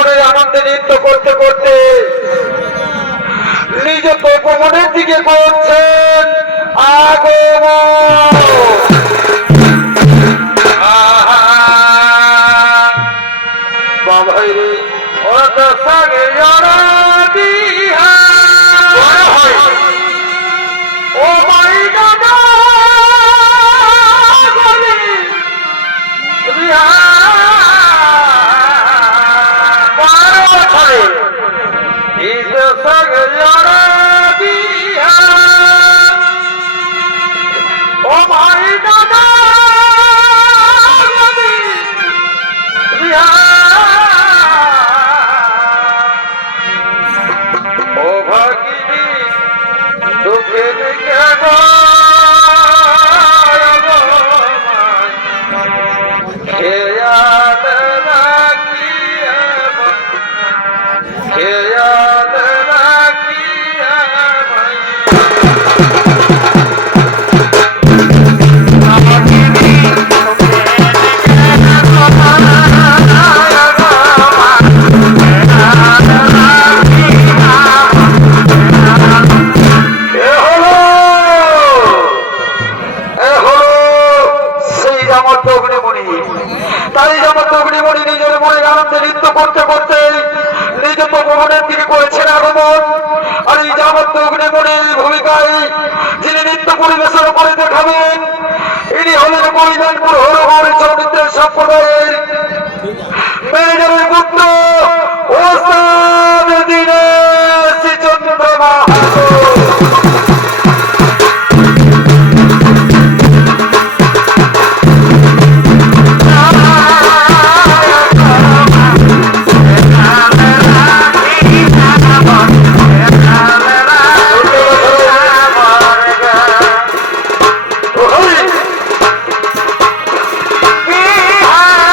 মনে আনন্দে নৃত্য করতে করতে নিজ তপবনের দিকে করছেন আগমন। বাবাই রে অত সঙ্গে ও মাই দাদা যিনি নৃত্য পরিবেশন করে দেখাবেন ইনি হলেন মৈদানপুর হরহর চৌমিত্রের সম্প্রদায়ের ম্যানেজারের পুত্র ওস্তাদ দীনেশ চন্দ্র মাহাতো। Yeah.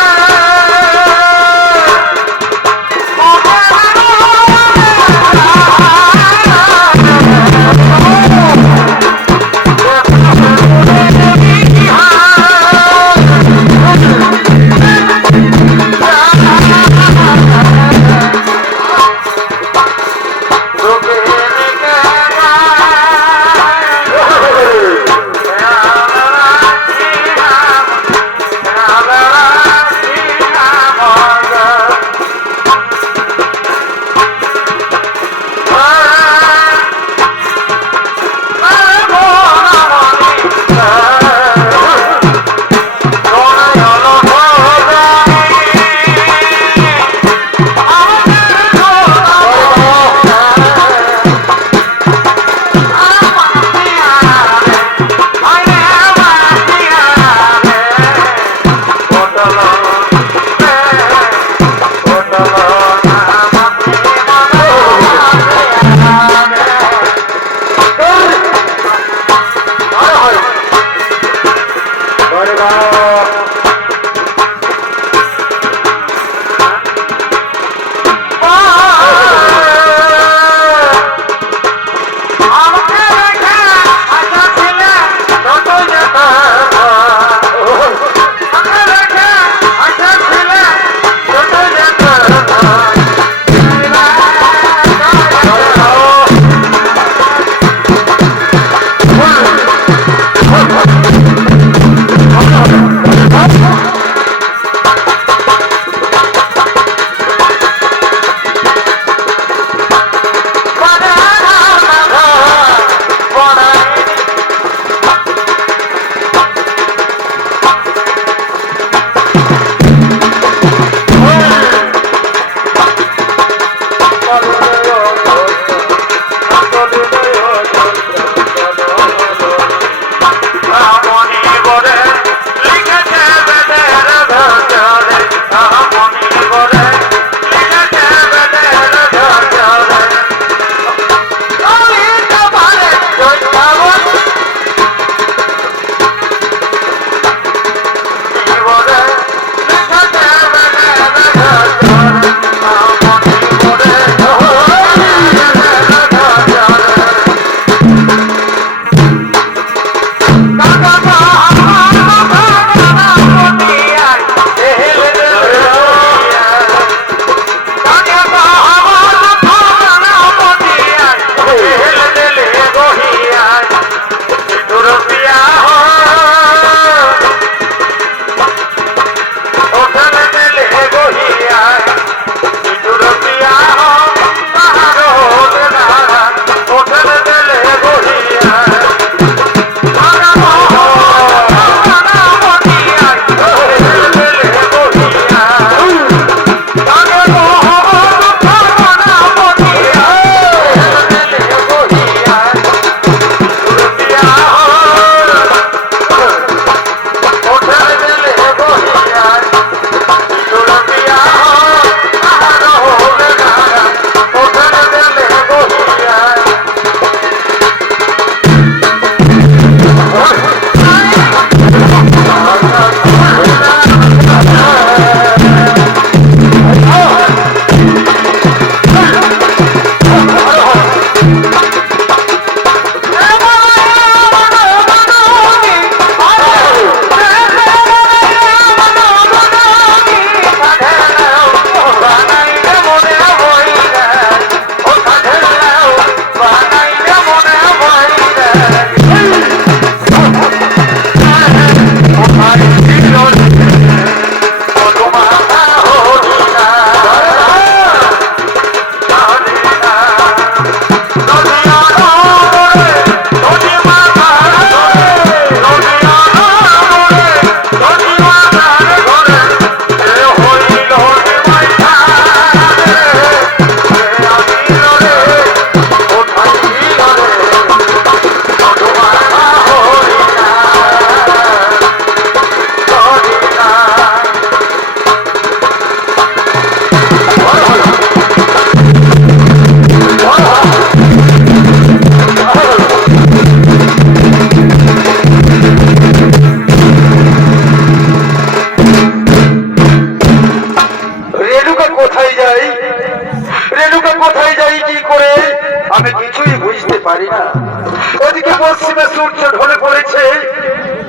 পশ্চিমে সূর্য ঢলে পড়েছে,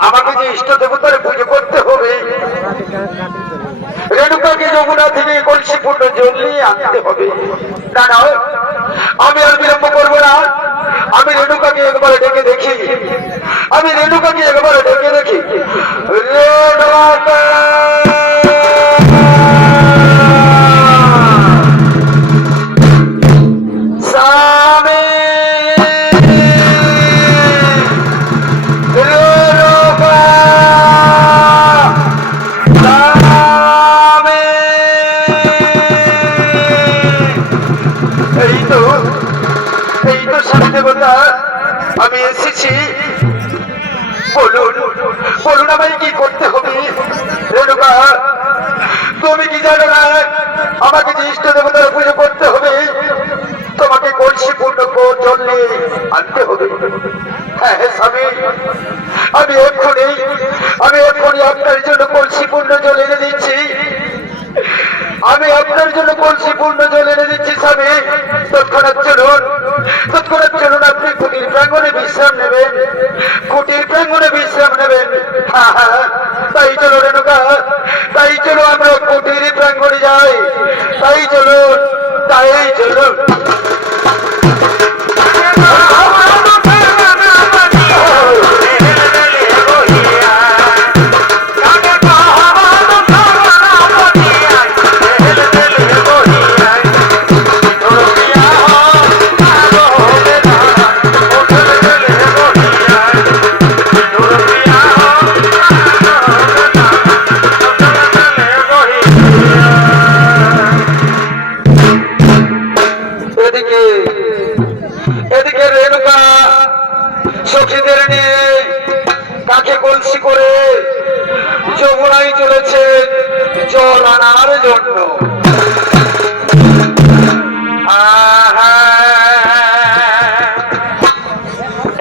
আমাকে যে ইষ্ট দেবতার পুজো করতে হবে। রেণুকাকে যমুনা থেকে কলসিপূর্ণ জল নিয়ে আনতে হবে। না না, আমি আর বিলম্ব করবো না। আমি রেণুকাকে একবার ডেকে দেখি, আমি রেণুকাকে একবার ডেকে দেখি। রেণুকা স্বামী, রেণুকা স্বামী। এই তো স্বামী দেবতা, আমি এসেছি। বলুন বলুন আমায় কি করতে হবে। রেণুকা, তুমি কি জানো না আমাকে যে ইষ্ট দেবতার পুজো করতে হবে, তোমাকে কলসি পূর্ণ জল নিয়ে আনতে হবে। হ্যাঁ হ্যাঁ স্বামী, আমি এক্ষুনি আপনার জন্য কলসি পূর্ণ জল এনে দিচ্ছি। আমি আপনার জন্য কলসি পূর্ণ জল এনে দিচ্ছি স্বামী। তৎক্ষণাৎ চলুন, আপনি কুটির প্রাঙ্গণে বিশ্রাম নেবেন, কুটির প্রাঙ্গণে বিশ্রাম নেবেন। হ্যাঁ হ্যাঁ, তাই চলো রেণুকা, তাই চলো আমরা কুটির প্রাঙ্গণে যাই। তাই চলুন। এদিকে রেণুকা সখীদের নিয়ে কাকে কলসি করে যমুনায় চলেছে জল আনার জন্য।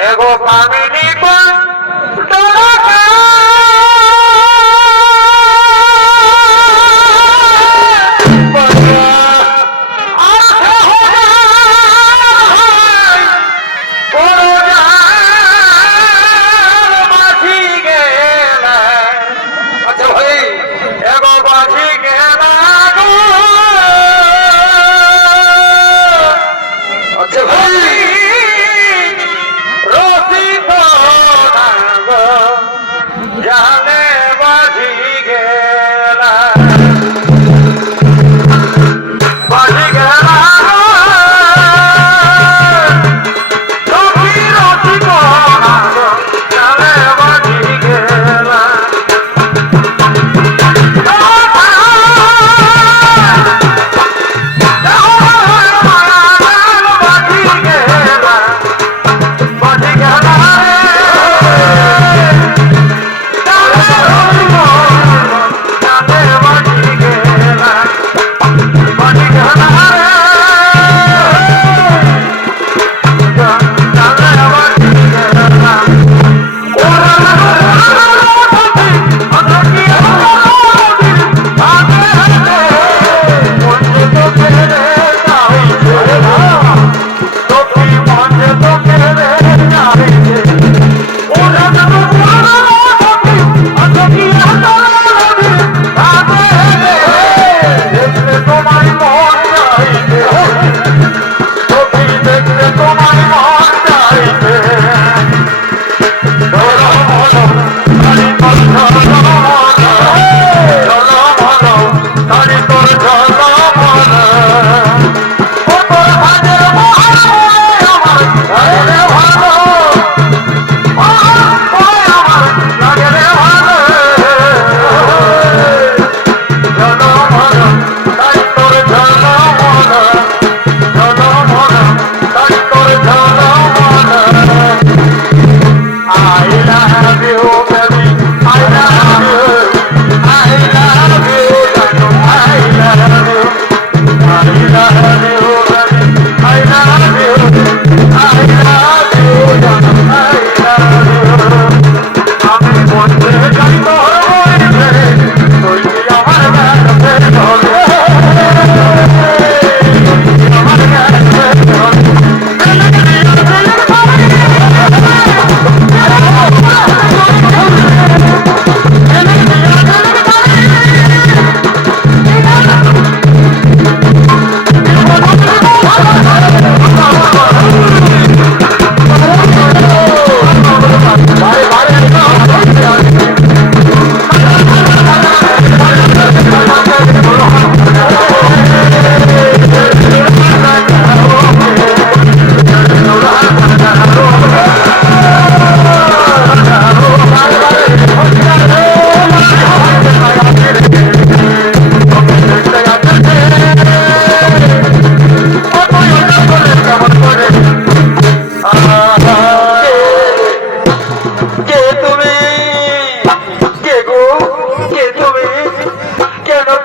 এগো পামিনী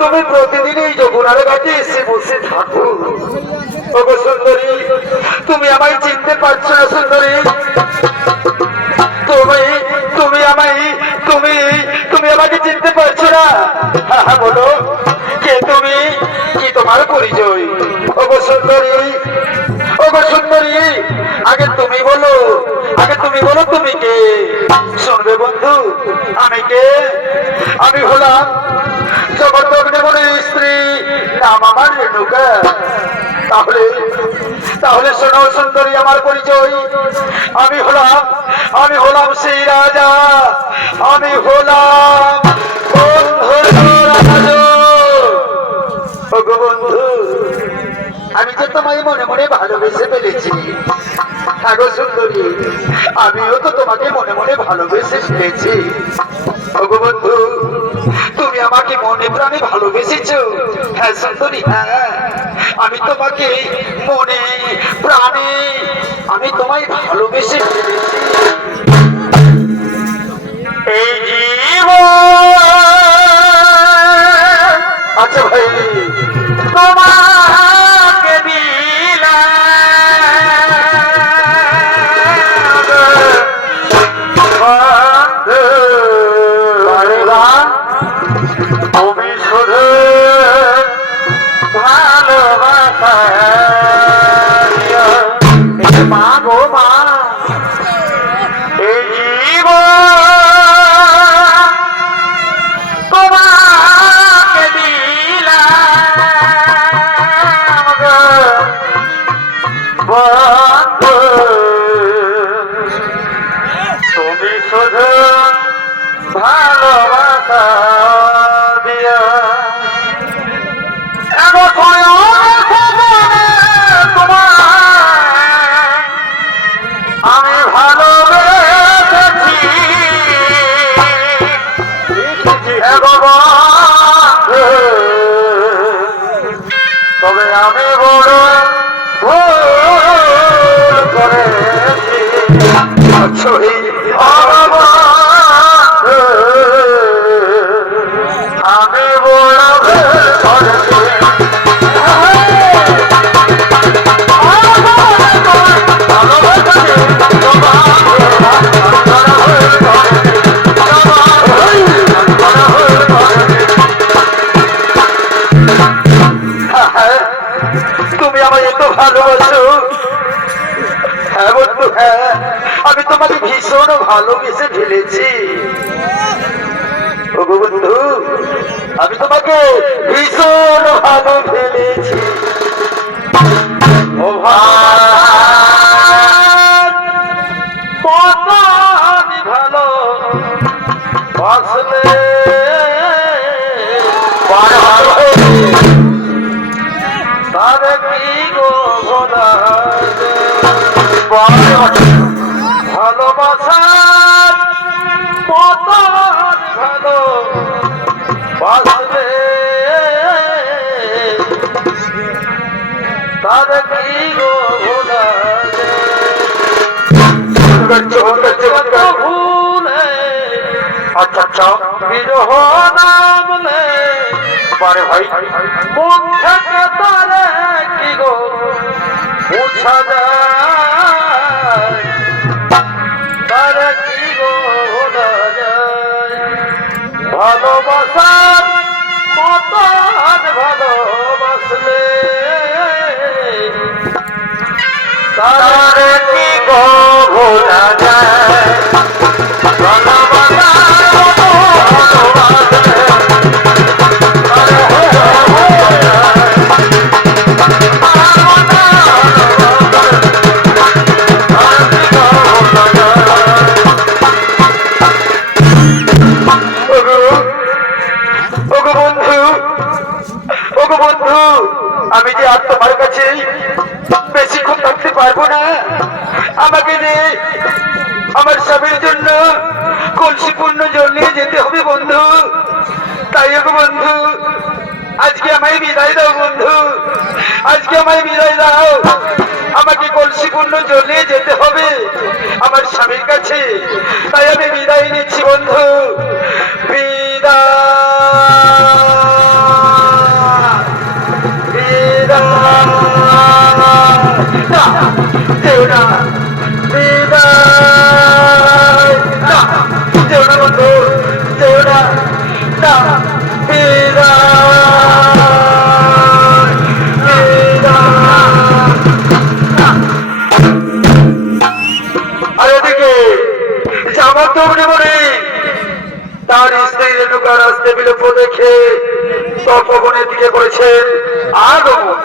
তুমি প্রতিদিন এই যমুনার ঘাটে এসে বসে থাকো। ওগো সুন্দরী, তুমি আমায় চিনতে পারছো না সুন্দরী? তুমি তুমি আমায় তুমি তুমি আমাকে চিনতে পারছো না? হ্যাঁ হ্যাঁ বলো, কে তুমি? কি তোমার পরিচয়? ওগো সুন্দরী, ওগো সুন্দরী, আগে তুমি বলো, আগে তুমি বলো তুমি কে? শুনবে বন্ধু, আমি কে? আমি হলাম জগৎ স্ত্রী, নাম আমার রেণুকা। তাহলে তাহলে শোনো সুন্দরী আমার পরিচয়। আমি হলাম সেই রাজা, আমি হলাম ওগো বন্ধু, আমি যে তোমায় মনে মনে ভালোবেসে ফেলেছি। হ্যাঁ গো সুন্দরী, আমিও তো তোমাকে মনে মনে ভালোবেসে ফেলেছি। ওগো বন্ধু, তুমি আমাকে মনে প্রাণে ভালোবেসেছো? হ্যাঁ সুন্দরী, হ্যাঁ, আমি তোমাকে মনে প্রাণে আমি তোমায় ভালোবেসে ফেলেছি। এই জীবন, আচ্ছা ভাই, তোমাকে দিলাম তুমি শুধু ভালোবাসা মা গো মা, এই জীবন তোমাকে দিলাম বন্ধু, তুমি শুধু ভালোবাসা দিয়া আমি ভালোবেসেছি। তবে আমি বড় ভুল করেছি। আমি বড় ভুল করেছি। তুমি আমায় এত ভালোবাসো? হ্যাঁ বন্ধু, হ্যাঁ, আমি তোমাকে ভীষণ ভালোবেসে ফেলেছি। ওগো বন্ধু, আমি তোমাকে ভীষণ ভালো ফেলেছি। ও কত আমি ভালো বাসলে তারে কি গো ভোলা ভালোবাসার কত ভালো বাসলে তারে কি গো ভোলা ভুলে আচ্ছা আচ্ছা বিরহ নামলে পারে ভাই মন থেকে তারে কি গো বুঝা যায়, তারে কি গো ভোলা যায়। ভালোবাসার মতন ভালোবাসলে তারে কি গো ভোলা যায়। আমি যে আর তোমার কাছে বেশিক্ষণ থাকতে পারবো না। আমাকে যে আমার স্বামীর জন্য কলসিপূর্ণ জল নিয়ে যেতে হবে বন্ধু। তাই ওগো বন্ধু, আজকে আমায় বিদায় দাও বন্ধু, আজকে আমায় বিদায় দাও। আমাকে কলসিপূর্ণ জল নিয়ে যেতে হবে আমার স্বামীর কাছে। তাই আমি বিদায় নিচ্ছি বন্ধু, বিদায়। তার স্ত্রী রেণুকা রাস্তে বিলোপ দেখে তপবনের দিকে করেছেন আগমন।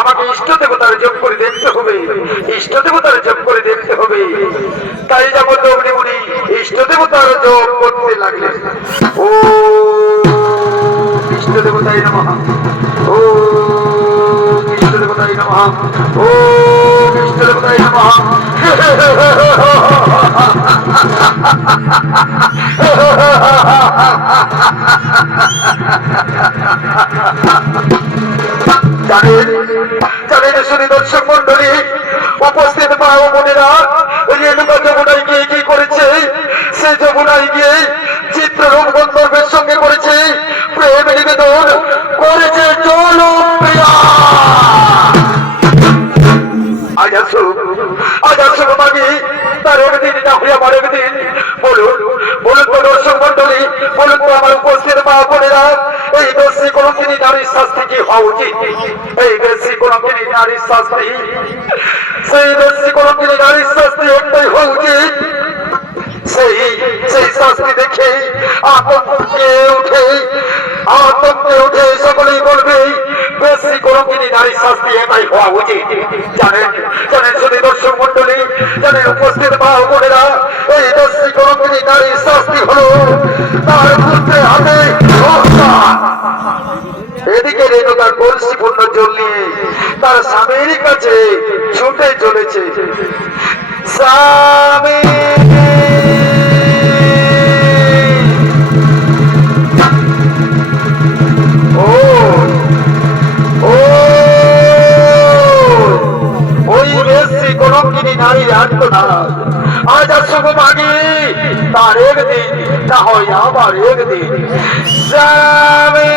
আমাকে ইষ্ট দেবতার জপ করে দেখতে হবে, ইষ্ট দেবতার জপ করে দেখতে হবে। তাই যেমন দৌড়ে উনি ইষ্ট দেবতার জপ করতে লাগলেন। ও ইষ্ট দেবতাই নমঃ, ও ইষ্ট দেবতাই নমঃ, ও ইষ্ট দেবতাই নমঃ। দর্শক মন্ডলী, উপস্থিত মা ও বোনেরা, রেণুকা যমুনায় গিয়ে কি করেছে? সে যমুনায় গিয়ে চিত্ররূপ গন্ধর্বের সঙ্গে করেছে প্রেম নিবেদন করেছে। জনপ্রিয়া আজ আসো মাগি, তার একদিন না হয়ে আমার একদিন। বলুন বলুন তো দর্শক মন্ডলী, বলুন তো আমার উপস্থিত মা বোনেরা, এই দোষী কলঙ্কিনী নারীর শাস্তি কি হওয়া উচিত? এই দোষী কলঙ্কিনী নারীর শাস্তি, সেই দোষী কলঙ্কিনী নারীর শাস্তি একটাই হওয়া উচিত। সেই শাস্তি দেখে আতঙ্কে উঠে সকলেই বলবে দোষী কলঙ্কিনী নারীর শাস্তি এটাই হওয়া উচিত। জানেন জানেন শুধু দর্শক মন্ডলী, জানেন উপস্থিত মা বোনেরা, এই দোষী কলঙ্কিনী নারীর শাস্তি হলো তার পুত্রের হাতে। এদিকে রেণুকার কলসিপূর্ণ জল নিয়ে তার স্বামীর কাছে ছুটে চলেছে। স্বামী নারীর আত্মনাথ আজ আসব মাগি, তার একদিন না হয় আবার একদিন। স্বামী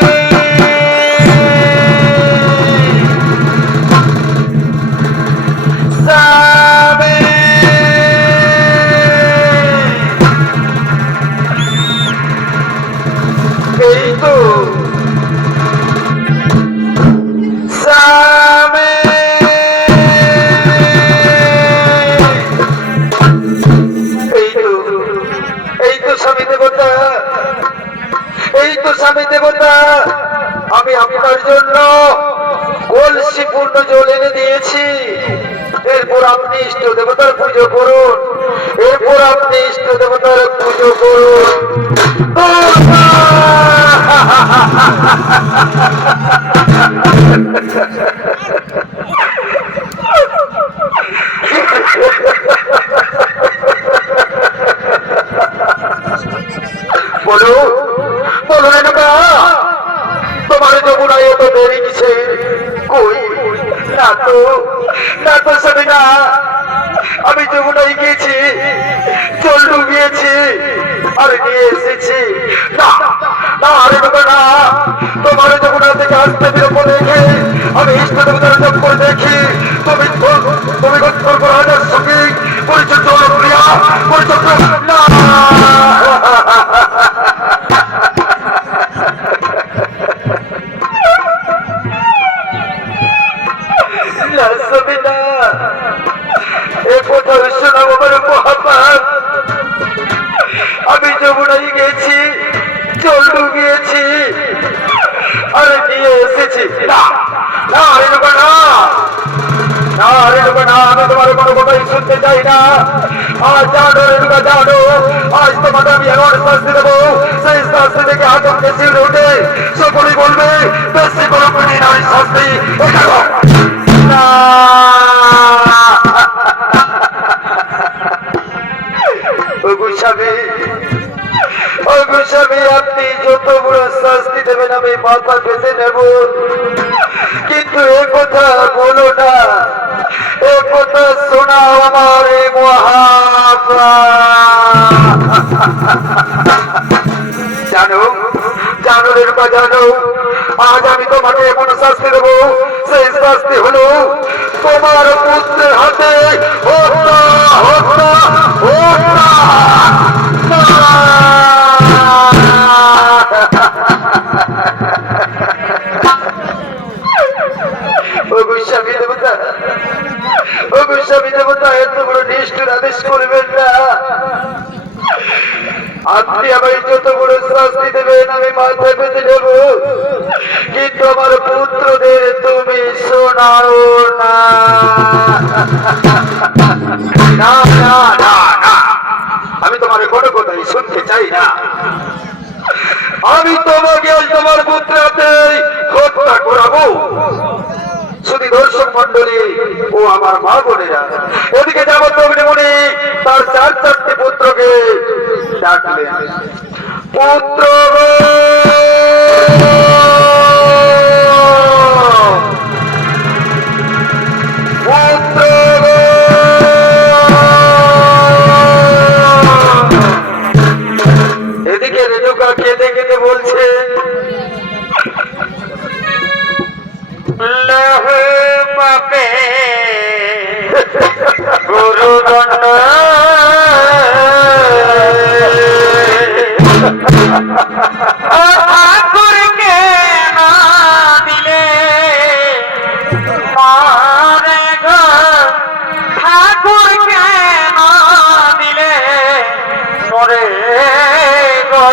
স্বামী এই তো স্বামী স্বামী দেবতা, এই তো স্বামী দেবতা, আমি আপনার জন্য কলসি পূর্ণ জল এনে দিয়েছি। এরপর আপনি ইষ্ট দেবতার পুজো করুন, এরপর আপনি ইষ্ট দেবতার পুজো করুন। বলো বলো রেণুকা, তোমার যমুনায় এত দেরি কিসে? কই না তো স্বামী না, আমি যমুনায় গিয়েছি জল ডুবিয়েছি আর নিয়ে এসেছি। না না আরে বাবা না, তোমার যমুনা থেকে আসতে বিরোধ দেখে আমি ইষ্ট দেবতার জপ করে দেখি তুমি তুমি রাজার সঙ্গে পরিচয় জনপ্রিয়া পরিচয় না সবিতা এ কোথাও শোনাব আমার মহাপাত। আমি যমুনায় গেছি, জল ডুবিয়েছি আর নিয়ে এসেছি। না না রেণুকা না, না রেণুকা না, আমি তোমার কোনো কথাই শুনতে চাই না। আজ জানো রেণুকা জানো, আজ তোমাকে আমি এমন শাস্তি দেবো, সেই শাস্তি থেকে আতঙ্কে শিল উঠে সকলেই বলবে বেশি কোনো কঠিন নয় শাস্তি। না আপনি যত বড় শাস্তি দেবেন আমি মাথা পেতে নেব, কিন্তু এ কথা বলো না, এ কথা শোনাও আমার এই জানো জানো রেণুকা জানো, আজ আমি তোমাকে এমন শাস্তি দেবো, সেই শাস্তি হলো তোমার পুত্রের হাতে হত্যা হত্যা হত্যা। স্বামী দেবতা, ও স্বামী দেবতা, এত বড় নিষ্ঠুর আদেশ করবেন না। আপনি আমায় যত বড় শাস্তি দেবেন আমি মাথায় পেতে নেব, কিন্তু আমার পুত্রদের তুমি শোনাও না। না না না না, আমি তোমার কোনো কথাই শুনতে চাই না। আমি তোমাকে আজ তোমার পুত্রকে হত্যা করাবো। শুধু দর্শক মন্ডলী ও আমার মা বোনেরা, এদিকে যাবত মনে তার চারটি পুত্রকে ডাকলেন। পুত্র পুত্র এদিকে রেণুকা কেঁদে কেঁদে বলছে, গুরুদণ্ড ঠাকুরকে না দিলে মারে গো, ঠাকুরকে না দিলে মরে গো।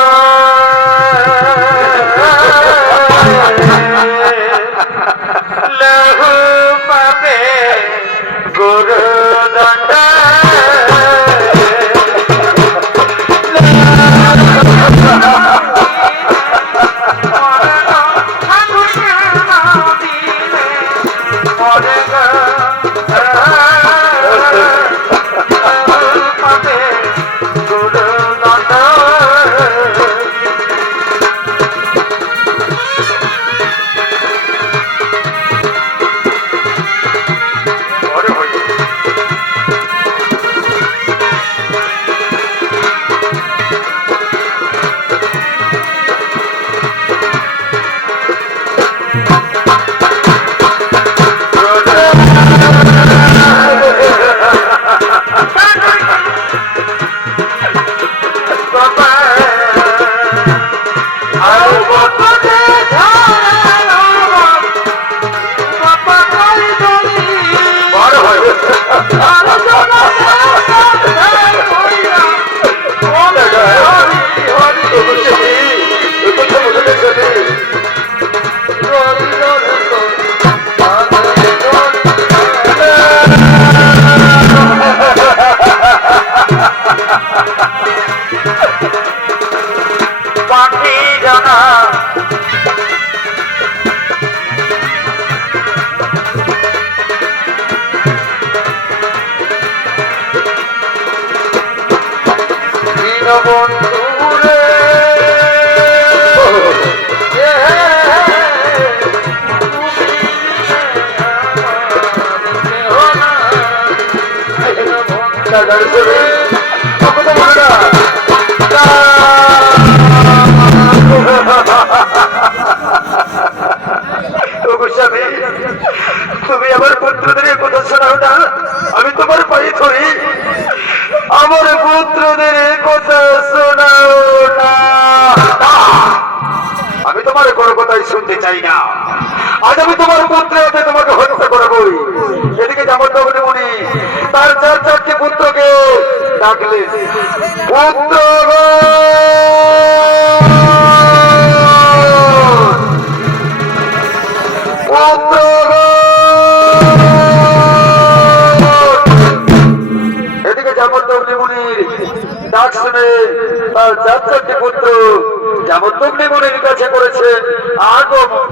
লহু পাবে গুরুদণ্ড কথা বলো না। গোস্বামী, তুমি আমার পুত্রদের কথা শোনাও না, আমি তোমার পায়ে ধরি, আমার পুত্রদের কথা শোনাও না। আমি তোমার কোনো কথাই শুনতে চাই না। আজ আমি তোমার পুত্রের হাতে তোমাকে হত্যা করাবই। এদিকে জামদগ্নি মুনি তার চারটি পুত্রকে ডাকলেন। পুত্র এদিকে জামদগ্নি মুনির ডাক শুনে তার চারটি পুত্র জামদগ্নি মুনির কাছে করেছে আগমন।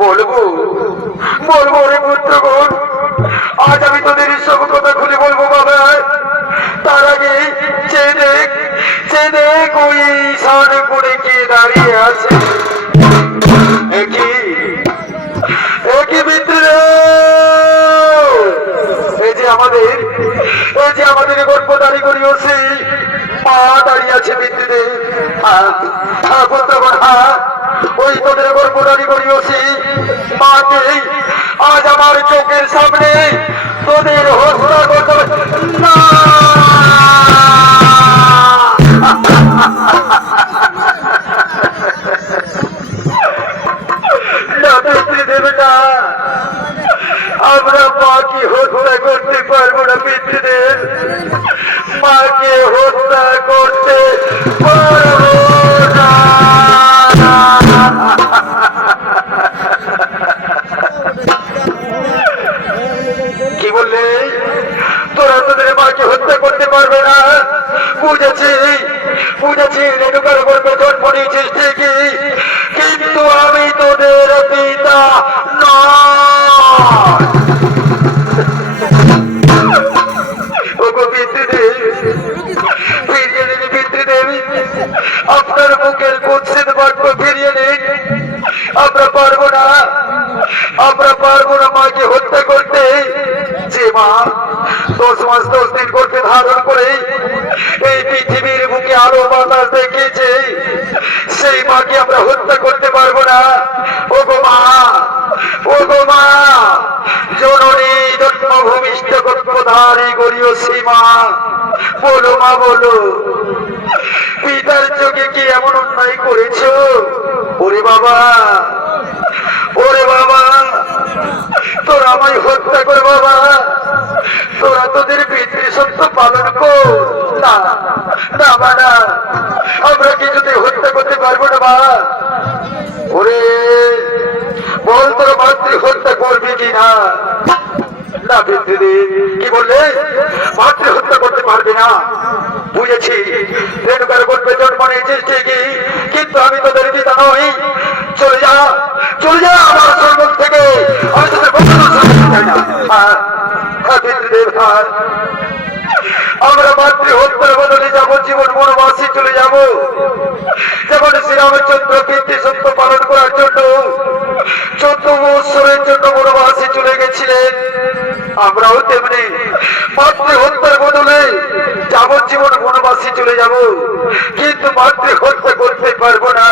বলবো বলবো রে পুত্রগণ, আজ আমি তোদের সব কথা খুলে বলবো বাবা। তার আগে চেয়ে দেখ ওই সামনে পড়ে কে দাঁড়িয়ে আছে। একই মিত্র, এই যে আমাদের গর্ভধারী করিয়েছে মা দাঁড়িয়ে আছে মিত্রদের। পুত্রগণ, ওই তোদের গর্ভধারী করিয়েছি মাকে আজ আমার চোখের সামনে তোদের হত্যা করতে না। পিতৃদেবতা, আমরা মাকে হত্যা করতে পারবো না। পিতৃদেব, মাকে হত্যা করতে পারবো না। কি বললে? তোরা তোদের মাকে হত্যা করতে পারবে না? বুঝেছি বুঝেছি রেণুকার গর্ভে জন্ম নিয়েছিস ঠিকই, কিন্তু আমি তোদের পিতা নয়। আপনার মুখের কুৎসিত বাক্য ফিরিয়ে নিন। আমরা পারবো না, আমরা পারবো না মাকে হত্যা করতে। যে মা 10 মাস 10 দিন গর্ভে ধারণ করে এই পৃথিবীর বুকে আলো বাতাস দেখিয়েছে, সেই মাকে আমরা হত্যা করতে পারবো না। ও গো মা, ও গো মা, জননী জন্মভূমিষ্ঠ গর্ভধারী গরীয় সীমা, বলো মা বলো, পিতার চোখে কি এমন অন্যায় করেছ? ওরে বাবা, ওরে বাবা, তোরা আমায় হত্যা কর বাবা, তোরা তোদের পিতৃসত্য পালন কর। না না বাবা, আমরা কিছুতে হত্যা করতে পারবো না মা। ওরে বল, তোর মাতৃ হত্যা করবি কিনা? না পিতৃদেব, কি বললে? মাতৃ হত্যা করতে পারবি না? বুঝেছি রেণুকার গর্ভে জন্ম নিয়েছিস ঠিকই, কিন্তু আমি তোদের পিতা নই। চলে যা, চলে যা আমার স্বর্গ থেকে, আমি তোদের কখনো চাই না। পিতৃদেব, আমরা মাতৃ হত্যার বদলে যাবো জীবন বনবাসী চলে যাব। যেমন শ্রীরামচন্দ্র পিতৃসত্য পালন করার জন্য 14 বৎসরের জন্য বনবাসী চলে গেছিলেন, আমরাও তেমনি মাতৃ হত্যার বদলে যাবজ্জীবন বনবাসী চলে যাব। কিন্তু মাতৃ হত্যা করতে পারবো না,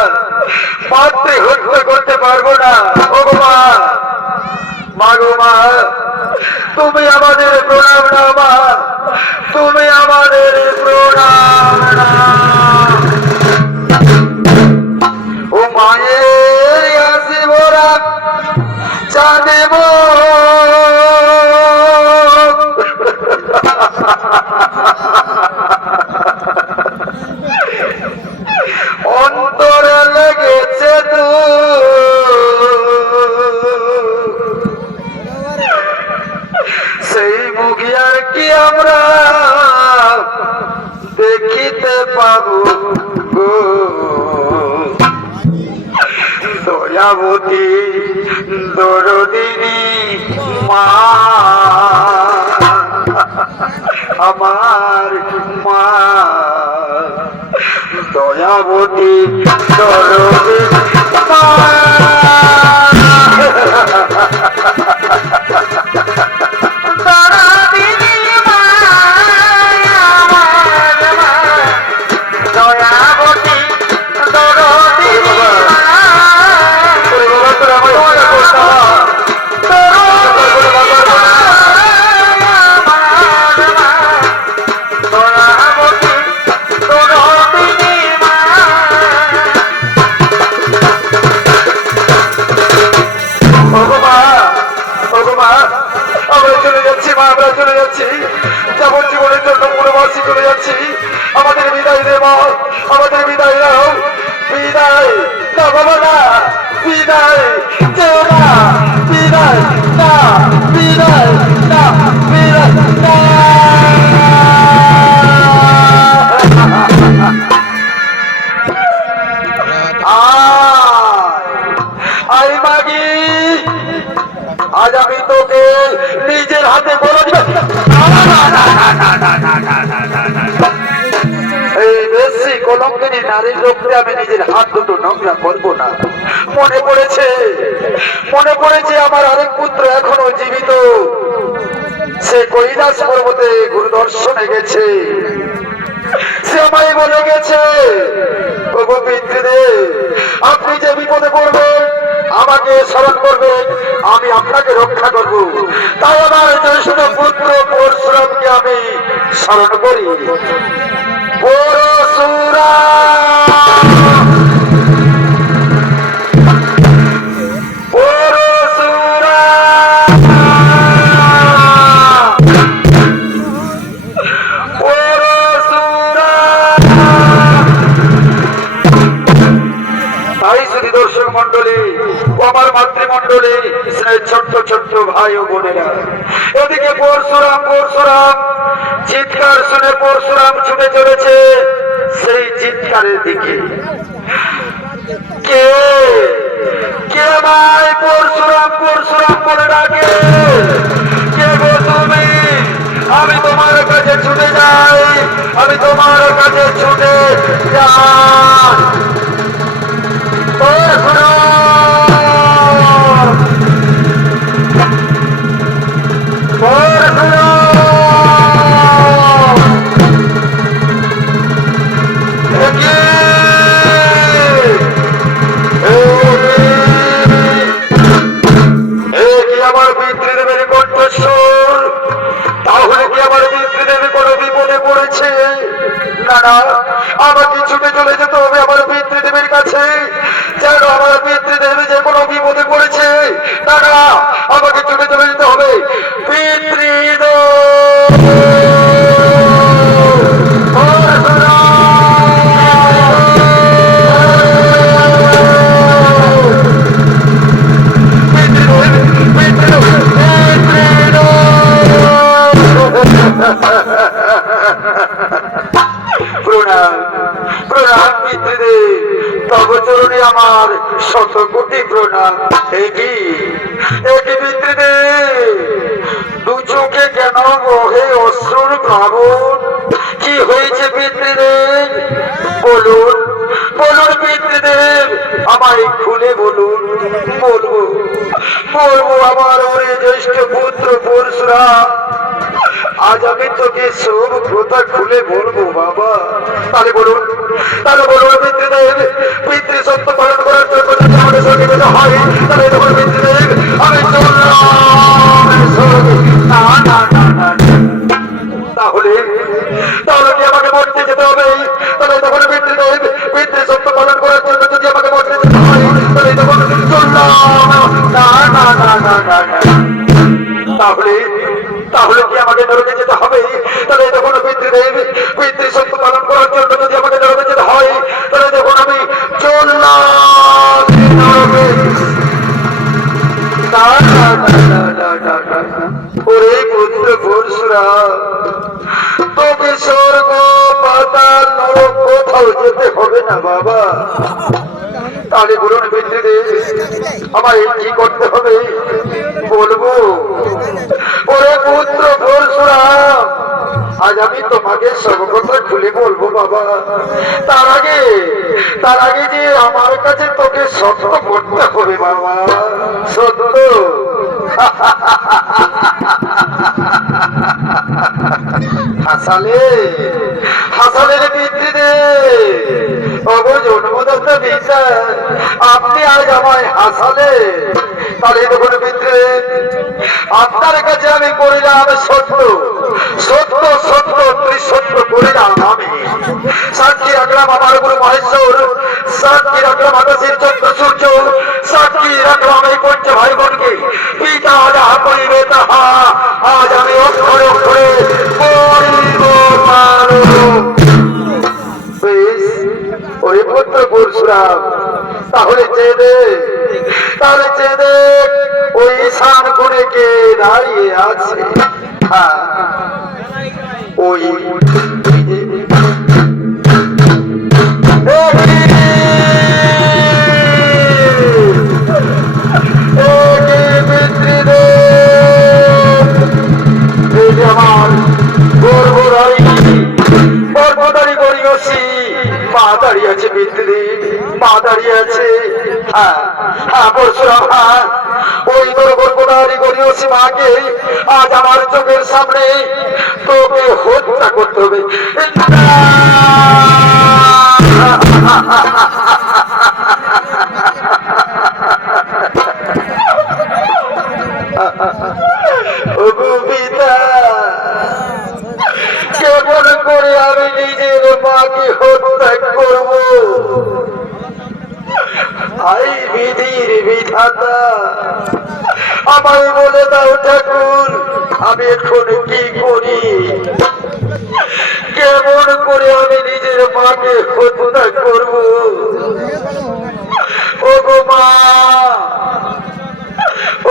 মাতৃ হত্যা করতে পারবো না। ও মা, মা গো মা, তুমি আমাদের প্রণাম নাও মা, তুমি আমাদের প্রণাম নাও। ও মায়ের আসি মোরা জানেব, অন্তরে লেগেছে তো সেই মুখে আর কি আমরা দেখিতে পাবো গো। দয়াবতী দরদিনী মা, আমার মা, দয়াবতী দরদিনী মা। যাবজ্জীবনের জন্য বনবাসী চলে যাচ্ছি, আমাদের বিদায় দে মা, আমাদের বিদায় দাও। বিদায় না বাবা, না বিদায় যেও না, বিদায় না, বিদায় না, বিদায় না। আই মাগি, আজ আমি তোকে নিজের হাতে বলে দিব। এই বেশি কলঙ্কিনী নারীর রূপে আমি নিজের হাত দুটো নোংরা করবো না। মনে পড়েছে, মনে পড়েছে আমার আরেক পুত্র এখনো জীবিত, সে কৈলাস পর্বতে গুরু দর্শনে গেছে। সে আমায় বলে গেছে, ওগো পিতৃদেব, আপনি যে বিপদে পড়বেন আমাকে স্মরণ করবেন, আমি আপনাকে রক্ষা করব। তাই আমার জ্যেষ্ঠ পুত্র পরশুরামকে আমি স্মরণ করি। পরশুরাম, দর্শক মন্ডলী ও আমার মাতৃমন্ডলী, ছোট্ট ছোট্ট ভাই ও বোনেরা, এদিকে পরশুরাম পরশুরাম চিৎকার শুনে পরশুরাম ছুটে চলেছে। সেই চিৎকার থেকে কে কে ভাই পরশুরাম পরশুরাম বলে ডাকে? কে গো তুমি? আমি তোমার কাছে ছুটে যাই, আমি তোমার কাছে ছুটে যাই। পরশুরাম পরশুরাম আমার পিতৃদেবের কণ্ঠস্বর। তাহলে কি আমার পিতৃদেবী কোনো বিপদে পড়েছে? না না, আমাকে ছুটে চলে যেতে হবে আমার পিতৃদেবীর কাছে, যেন আমার পিতৃদেবী যে কোনো বিপদে পড়েছে। না না, আমাকে ছুটে চলে যেতে হবে পিতৃদেব। প্রণাম প্রণাম পিতৃদেব, তব চরণে আমার শত কোটি প্রণাম। এটি পিতৃদেব, দু চোখে কেন বহে অশ্রুর প্লাবন? কি হয়েছে পিতৃদেব? বলুন বলুন পিতৃদেব, আমায় খুলে বলুন। বলবো বলবো আমার ওরে জ্যেষ্ঠ পুত্র পরশুরাম, আজ আমি তোকে সব কথা খুলে বলবো বাবা। তাহলে বলুন পিতৃদেব, পিতৃ সত্য পালন করার জন্য যদি আমাদের সঙ্গে যেতে হয়, তাহলে তখন পিতৃদেব আমি চললাম। না না না না, তাহলে তাহলে কি আমাকে মরতে যেতে হবে? তাহলে তখন পিতৃদেব, পিতৃ সত্য পালন করার জন্য যদি আমাকে মরতে যেতে হয়, তাহলে তখন চললাম। না না না না না, তাহলে তাহলে কি আমাকে নরকে যেতে হবে? তাহলে তখন পিতৃদেব, পিতৃ সত্য পালন করার জন্য যদি আমাকে নরকে যেতে হয়, তাহলে তখন আমি চললাম নরকে। না না না না না না, ওরে পুত্র পরশুরাম, তোকে স্বর্গ পাতাল নরক কোথাও যেতে হবে না বাবা। তাহলে বলুন পিতৃদেব, আমায় কি করতে হবে? বলবো ওরে পুত্র পরশুরাম, আজ আমি তোমাকে সব কথা খুলে বলবো বাবা। তার আগে যে আমার কাছে তোকে সত্য করতে হবে বাবা, সত্য। হাসালে হাসালে রে পিতৃদেব, অব জন্মদত্ত পিতা, আপনি আজ আমায় হাসালে। তাহলে তখন পিতৃদেব, আপনার কাছে আমি করিলাম সত্য সত্য সত্য ত্রিসত্য করিলাম আমি। সাক্ষী রাখলাম আমার গুরু মহেশ্বর, সাক্ষী রাখলাম আকাশের চন্দ্র সূর্য, সাক্ষী রাখলাম এই পঞ্চ ভাই বোনকে, পিতা যাহা করিবে তাহা আজ আমি অক্ষরে অক্ষরে করিব। ওই পুত্র পরশুরাম, তাহলে চেয়ে দে ওই ঈশান কোণে কে দাঁড়িয়ে আছে। হ্যাঁ, ওই আমার গর্ভধারী গরিয়সী মা দাঁড়িয়ে আছে পিতৃদেব, মা দাঁড়িয়ে আছে। হ্যাঁ হ্যাঁ পরশুরাম, হ্যাঁ, ওই তোর গর্ভধারী গরিয়সী মাকে আজ আমার চোখের সামনে তোকে হত্যা করতে হবে। কেমন করে আমি নিজের মাকে হত্যা করব? আই বিধির বিধাতা, আমায় বলে দাও ঠাকুর, আমি এখন কি করি? কেমন করে আমি নিজের মাকে হত্যা করব? ওগো মা,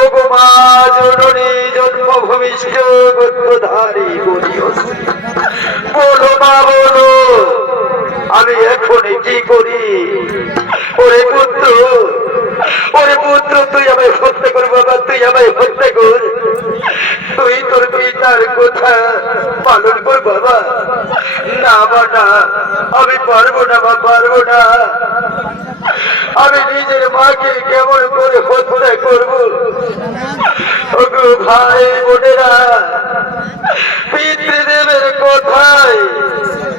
ওগো মা জননী জন্মভূমিষ্ঠ গর্ভধারী গরিয়সী, বলো মা বলো, আমি এখন কি কি করি? ওরে পুত্র তুই আমায় হত্যা কর বাবা, তুই আমায় হত্যা কর। তুই তোর পিতার কথা পালন কর বাবা। না বাবা, আমি পারবো না মা, পারবো না। আমি নিজের মাকে কেমন করে হত্যা করবো? ওগো ভাই বোনেরা, পিতৃদেবের কথায়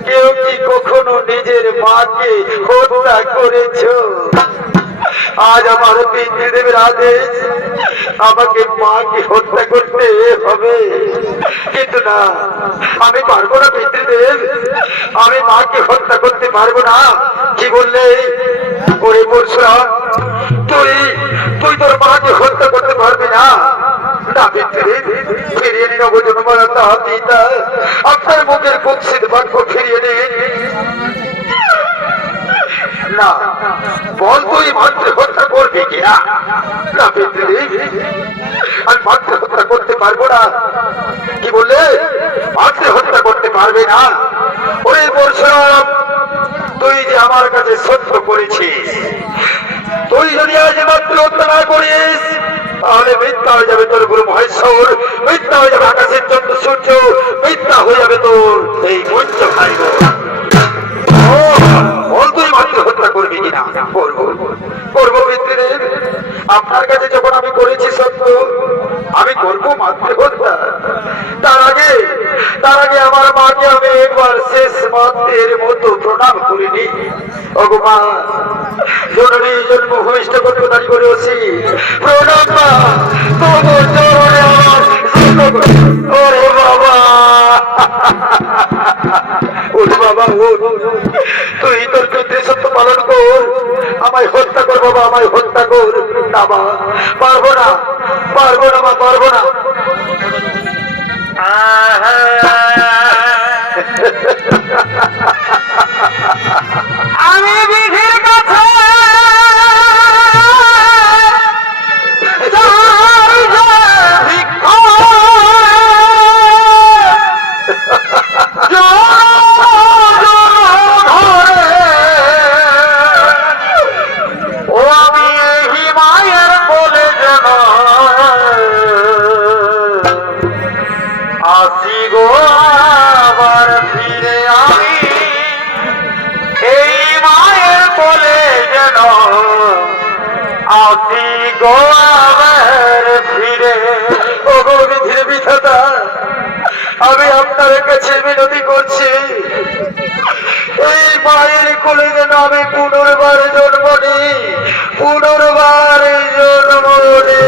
কেউ কি কখনো নিজের মাকে হত্যা করেছ? আজ আমার পিতৃদেবের আদেশ, আমাকে মাকে হত্যা করতে হবে। কিন্তু না, আমি পারবো না পিতৃদেব, আমি মাকে হত্যা করতে পারবো না। কি বললে? ওরে পরশুরাম, তুই তোর মাকে হত্যা করতে পারবি না? না পিতৃদেব, ফিরিয়ে নিন অবজন্মরতা পিতা, আপনার মুখের কুৎসিত বাক্য ফিরিয়ে নিন। না, বল তুই মাত্রে হত্যা করবি কিনা? না পিতৃদেব, আমি মাত্রে হত্যা করতে পারবো না। কি বললে? মাত্রে হত্যা করতে পারবে না? ওরে পরশুরাম, তুই যে আমার কাছে সত্য করেছিস, তুই যদি আজ মাত্র হত্যা না করিস, তাহলে মিথ্যা হয়ে যাবে তোর গুরু মহেশ্বর, মিথ্যা হয়ে যাবে আকাশের চন্দ্র সূর্য, মিথ্যা হয়ে যাবে তোর এই পঞ্চ ভাই বোন। বল তুই মাত্র হত্যা করবি কিনা? করবো পিতৃদেব, আপনার কাছে যখন আমি করেছি সত্য, আমি করবো মাত্র হত্যা। তার আগে আমার মাকে আমি একবার শেষ মাত্রের মতো প্রণাম করিনি। ওগো মা জননী, জন্মভূমিষ্ঠ কর্মধারী করে আসি, প্রণাম মা, তোমার চরণে আমার। ওরে বাবা, ওরে বাবা, তুই তোর পিতৃ সত্য পালন কর, আমায় হত্যা কর বাবা, আমায় হত্যা কর। না মা, পারবো না, পারবো না মা, পারবো না। আমি বিধির কাছে আমি আপনার কাছে বিনতি করছি, এই মায়ের কোলে যেন আমি পুনর্বার জন্ম নিই, পুনর্বার জন্ম নিই।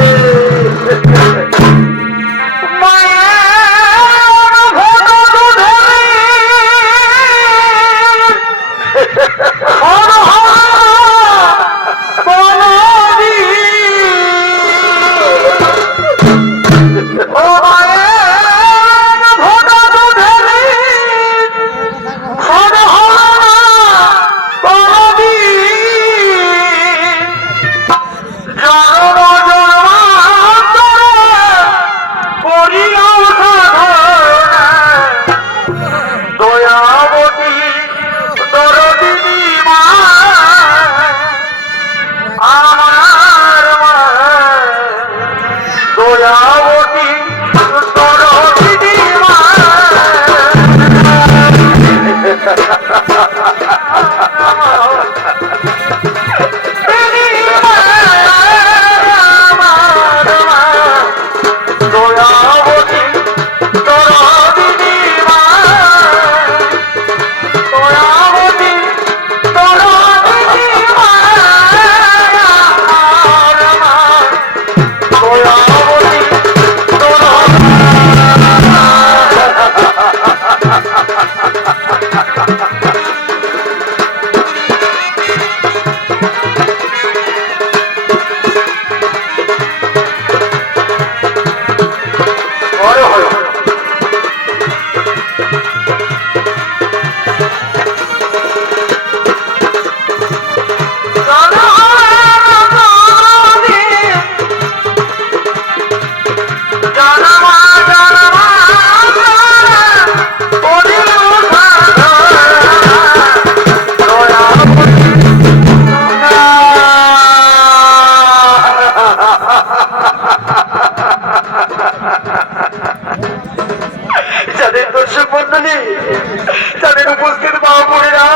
মা বোনেরা,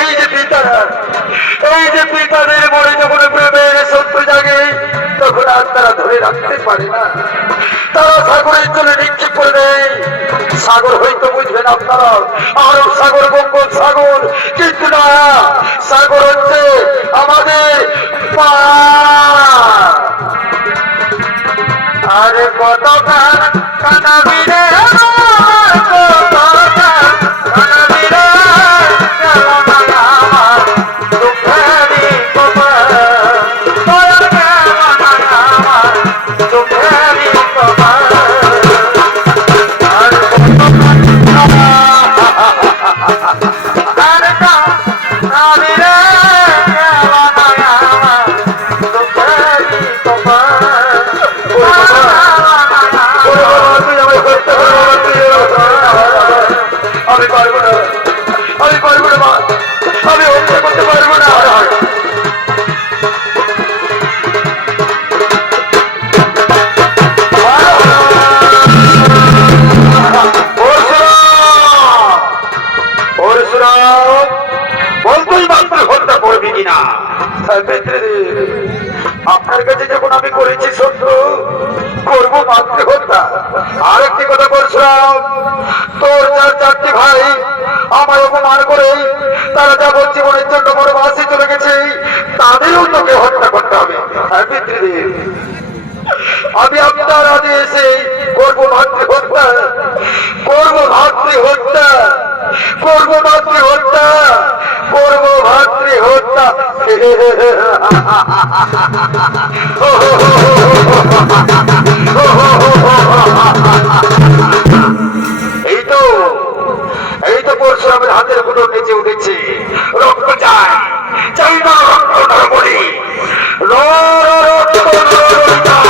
এই যে পিতারা, এই যে পিতাদের মনে যখন প্রেমের শত্রু জাগে তখন আর তারা ধরে রাখতে পারে না, তারা সাগরের জন্য নিক্ষেপ করে দেয়। সাগর হয়তো বুঝবেন আপনারা, আরব সাগর, বঙ্গোপ সাগর, কিন্তু না, সাগর হচ্ছে আমাদের মা। আরে কত কানাবি রে, কত কানাবি রে, দুঃখেরই কপাল, দয়ার আমার দুঃখেরই কপাল। আর কানাবি রে, দুঃখেরই কপাল। আমি পারবো না, আমি পারবো না মা, আমি হত্যা করতে পারবো না। বলতোই মাত্র হত্যা করবি কিনা? আপনার কাছে যখন আমি করেছি সত্য, করবো মাত্র হত্যা। আরেকটি কথা বলছিলাম, তোর চারটি ভাই আমায় অপমান করে তারা যাবজ্জীবনের জন্য বনবাসে চলে গেছে, তাদেরও তোকে হত্যা করতে হবে। আমি আপনার আদেশে করবো মাতৃহত্যা, করবো মাতৃহত্যা, করবো মাতৃহত্যা, করবো মাতৃহত্যা। এই তো, এই তো পরশুরামের হাতের গুলো নিচে উঠেছে, রক্ত চাই, চাই না রক্ত নরবলি, রক্ত নরবলি চাই।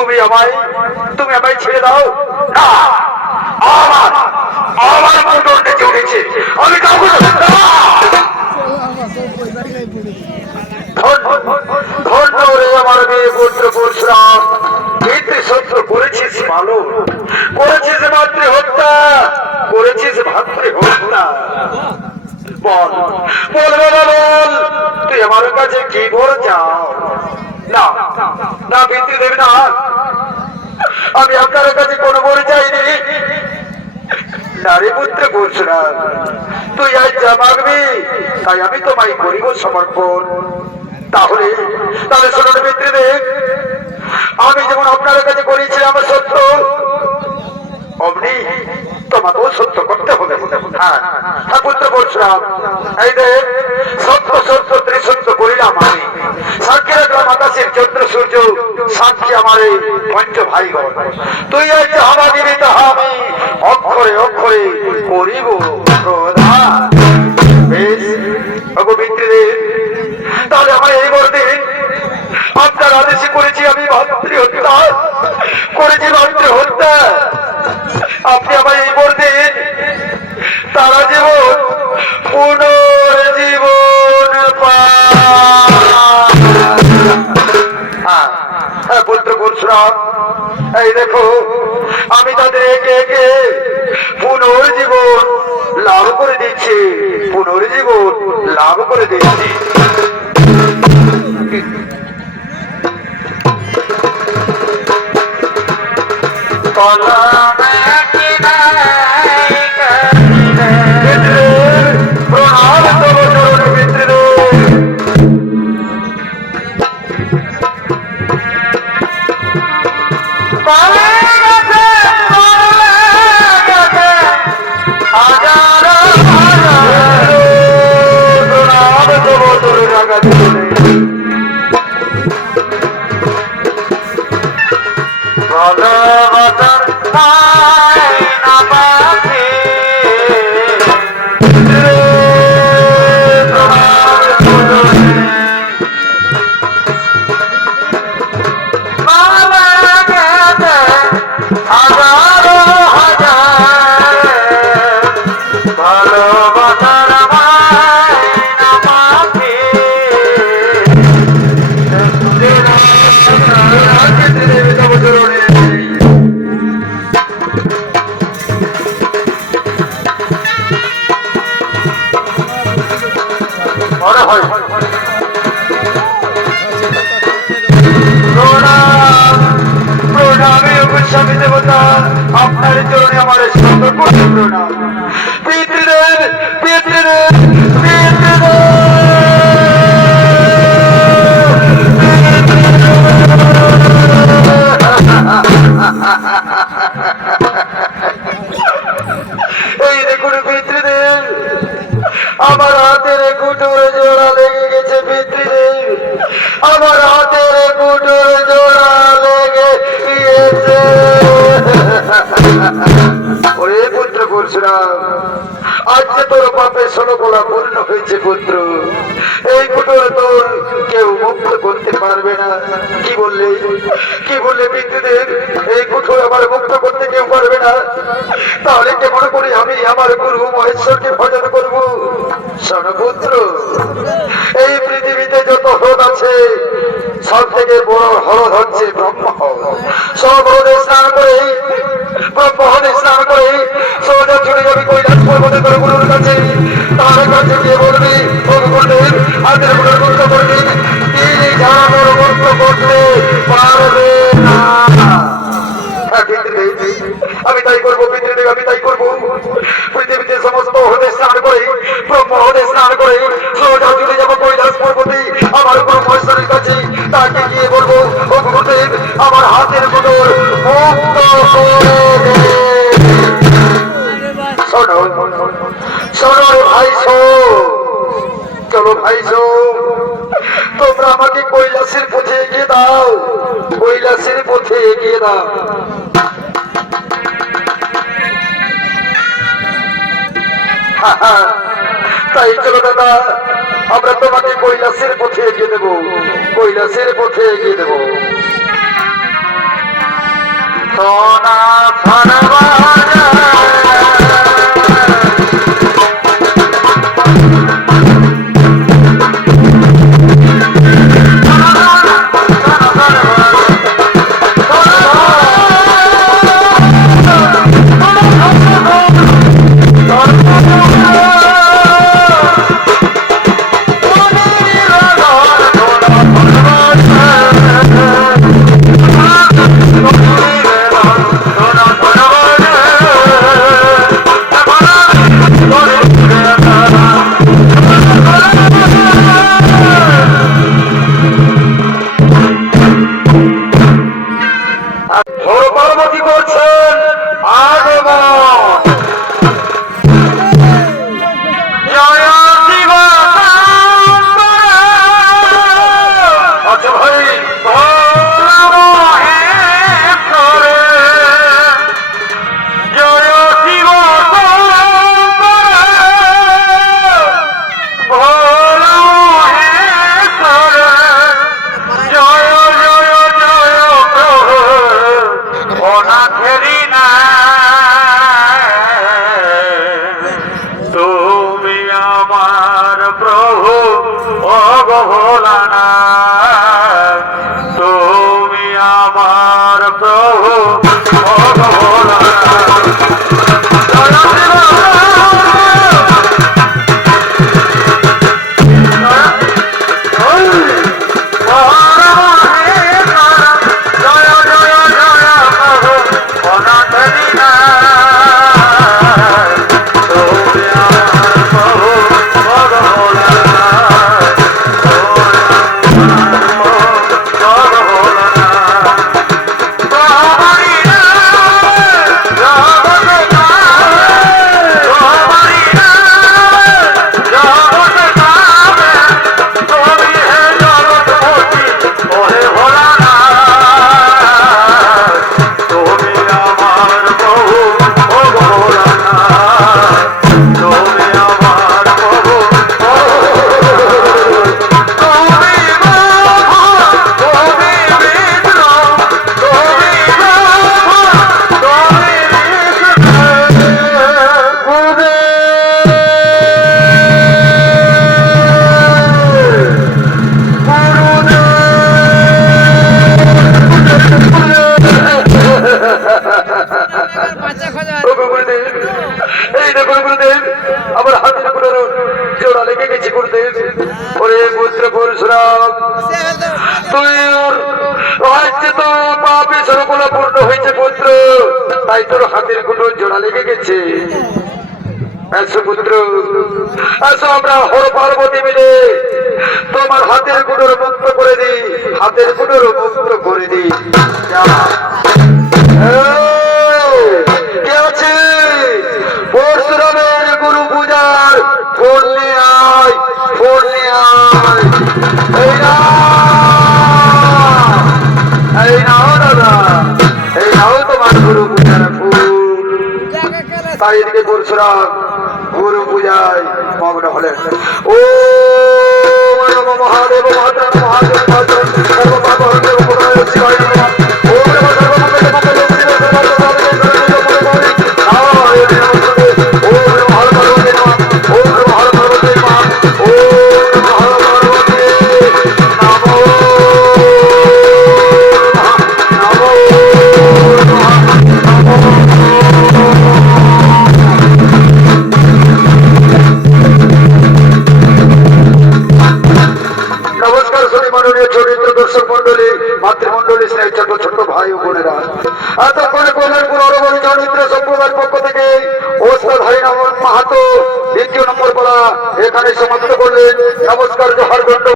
তুমি আমায় ছেড়ে দাও না। আমার আমার মোটরটা চড়েছে, আমি কাউকে ধন্য রে আমার মেয়ে পুত্র পরশুরাম। কিন্তু সত্য করেছিস ভালো, করেছিস মাতৃ হত্যা, করেছিস ভাতৃ হত্যা। বল বল বাবা বল, তুই আমার কাছে কি বল চাও? না না পিতৃদেব না, আমি আপনার কাছে কোনো বড় চাইনি। নারী পুত্র পরশুরাম, তুই আজ যা মাগবি তাই আমি তোমায় করিব সমর্পণ। তাহলে তাহলে শুনুন পিতৃদেব, আমি যেমন আপনার কাছে করেছিলাম সত্য, অমনি তোমাকেও সত্য করতে হবে। হ্যাঁ হ্যাঁ পুত্র পরশুরাম, এই দেখ সত্য সত্য ত্রিসত্য করিলাম আমি। সাক্ষী রাখলাম আকাশের চন্দ্র সূর্য, সাক্ষী আমার এই পঞ্চ ভাইগণ। তুই আজ যাহা দিবি তাহা আমি অক্ষরে অক্ষরে করিব প্রদান। বেশ বাবু পিতৃদেব, তাহলে আমার এই বর্দিন আপনার আদেশে করেছি আমি ভাতৃ হত্যা, করেছি ভাতৃ হত্যা। আপনি আমার এই বর্দিন তারা জীবন পুনর্জীবন হ্যাঁ পুত্র পরশুরাম, এই দেখো আমি তাদের একে একে পুনর্জীবন লাভ করে দিচ্ছি, পুনর্জীবন লাভ করে দিচ্ছি। স্বামী দেবতা আপনার চরণে আমার সতর্ক প্রণাম। পিতৃদেব পিতৃদেব পিতৃদেব, এই দেখুন পিতৃদেব, আমার হাতের কুটোর জোড়া লেগে গেছে। পিতৃদেব আমার হাতের কুটোর জোড়া লেগে গিয়েছে। ওরে পুত্র পরশুরাম, আজ যে তোর পাপে 16 গোলা পূর্ণ হয়েছে পুত্র, এই কুটোর তোর কেউ মুক্ত করতে পারবে না। কি বললে পিতৃদেব? এই কুটোর আমার মুক্ত করতে কেউ পারবে না? তাহলে কেমন করে আমি আমার গুরু মহেশ্বরকে ভজন করব? শোনো পুত্র, এই পৃথিবীতে যত হ্রদ আছে সব থেকে বড় হ্রদ হচ্ছে ব্রহ্ম হ্রদ। সব হ্রদে স্নান করে ব্রহ্ম হ্রদে স্নান করে সোজা ছুটে যাবি কৈলাস পর্বতে তোর গুরুর কাছে। তার কাছে গিয়ে বলবি, ও গুরুদেব হাতের গুরুর মুক্ত করবি, তিনি যারা তোর মুক্ত করতে পারবে না। আমি তাই করবো পিতৃদেব, আমি তাই করবো। পৃথিবীতে সমস্ত হ্রদে স্নান করে ব্রহ্ম হ্রদে স্নান করে সোজা চলে যাবো কৈলাস পর্বতে আমার গুরু মহেশ্বরের কাছে। তাকে গিয়ে বলবো, ও গুরুদেব আমার হাতের গুরুর মুক্ত করে দে। শোনো শোনো ভাই, চলো ভাই, তোমরা আমাকে কৈলাসের পথে এগিয়ে দাও, কৈলাসের পথে এগিয়ে দাও। তাই চলো দাদা, আমরা তোমাকে কৈলাসের পথে এগিয়ে দেবো, কৈলাসের পথে এগিয়ে দেবো। পার্বতী করছেন আগমন। জয় শিব আচ্ছা ভাই জয় শিব তুমি আমার প্রভু অবহেলানা তুমি আমার প্রভু অবহেলানা আমার হাতের কোনো জোড়া লেগে গেছে গুরুদেব। ওরে পুত্র পরশুরাম তুই হচ্ছে তো পাপে সর্বগুলো পূর্ণ হয়েছে পুত্র, তাই তোর হাতের কোনো জোড়া লেগে গেছে। আসো পুত্র আসো আমরা হর পার্বতী মিলে তোমার হাতের গুণর মুক্ত করে দিই, হাতের গুণর মুক্ত করে দিই। কে আছে পরশুরামের গুরু পূজার ফোন নিয়ে আয়, ফোন নিয়ে আয়। এই নাও দাদা, এই নাও তোমার গুরু পূজার ফুল। তাই এদিকে পরশুরাম গুরু পূজায় মগ্ন হলেন। ও মহাদেব মহাদেব মহাদেব মহাদেব শিবায় মাতৃমন্ডলী স্নেহ ছোট ছোট ভাই ও বোনেরা, এতক্ষণে বললেন পুনরবনী চরিত্র সম্প্রদায়ের পক্ষ থেকে ওস্তাদ হরিনারায়ণ মাহাতো দ্বিতীয় নম্বর বলা এখানে সমাপ্ত করলেন। নমস্কার, জোহার, দণ্ড।